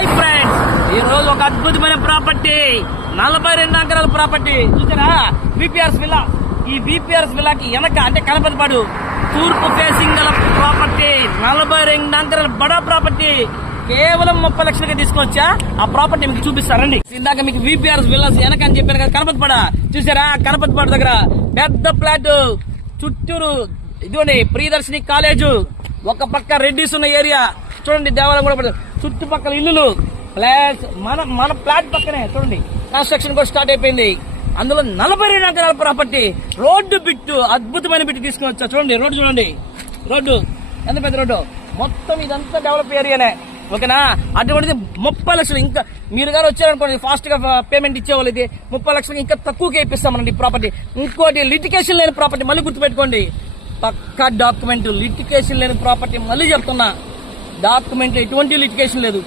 Hi friends, ఈ రోజు ఒక అద్భుతమైన ప్రాపర్టీ 42 ఎకరాల ప్రాపర్టీ చూసారా. బీపీఆర్స్ విల్లా. ఈ బీపీఆర్స్ విల్లాకి వెనక అంటే కనపతిపాడు తూర్పు ఫేసింగ్ గల ప్రాపర్టీ 42 ఎకరాల బడా ప్రాపర్టీ కేవలం 30 లక్షలకి తీసుకొచ్చా. ఆ ప్రాపర్టీ మీకు చూపిస్తారండి. ఇందాక మీకు బీపీఆర్స్ విల్లాస్ వెనక అని చెప్పాను కదా, కనపతిపాడ చూసారా. కనపతిపాడు దగ్గర పెద్ద ఫ్లాట్, చుట్టూరు ఇదిగోండి ప్రియదర్శిని కాలేజు, ఒక పక్క రెడ్డిస్ ఉన్న ఏరియా చూడండి, దేవాలయం కూడా చుట్టుపక్కల ఇల్లులు ప్లాట్స్. మన ప్లాట్ పక్కనే చూడండి కన్స్ట్రక్షన్ కూడా స్టార్ట్ అయిపోయింది. అందులో 42 ఎకరాల ప్రాపర్టీ, రోడ్డు బిట్టు, అద్భుతమైన బిట్టు తీసుకుని వచ్చా. చూడండి రోడ్డు, చూడండి రోడ్డు ఎంత పెద్ద రోడ్డు. మొత్తం ఇదంతా డెవలప్ ఏరియానే, ఓకేనా. అటువంటిది 30 లక్షలు. ఇంకా మీరు గారు వచ్చారనుకోండి, ఫాస్ట్ గా పేమెంట్ ఇచ్చేవాళ్ళు ఇది 30 లక్షలకి ఇంకా తక్కువగా ఇప్పిస్తామండి ప్రాపర్టీ. ఇంకోటి లిటికేషన్ లేని ప్రాపర్టీ, మళ్ళీ గుర్తుపెట్టుకోండి. పక్కా డాక్యుమెంట్, లిటికేషన్ లేని ప్రాపర్టీ. మళ్ళీ చెప్తున్నా, డాక్యుమెంట్ ఎటువంటి లిటికేషన్ లేదు.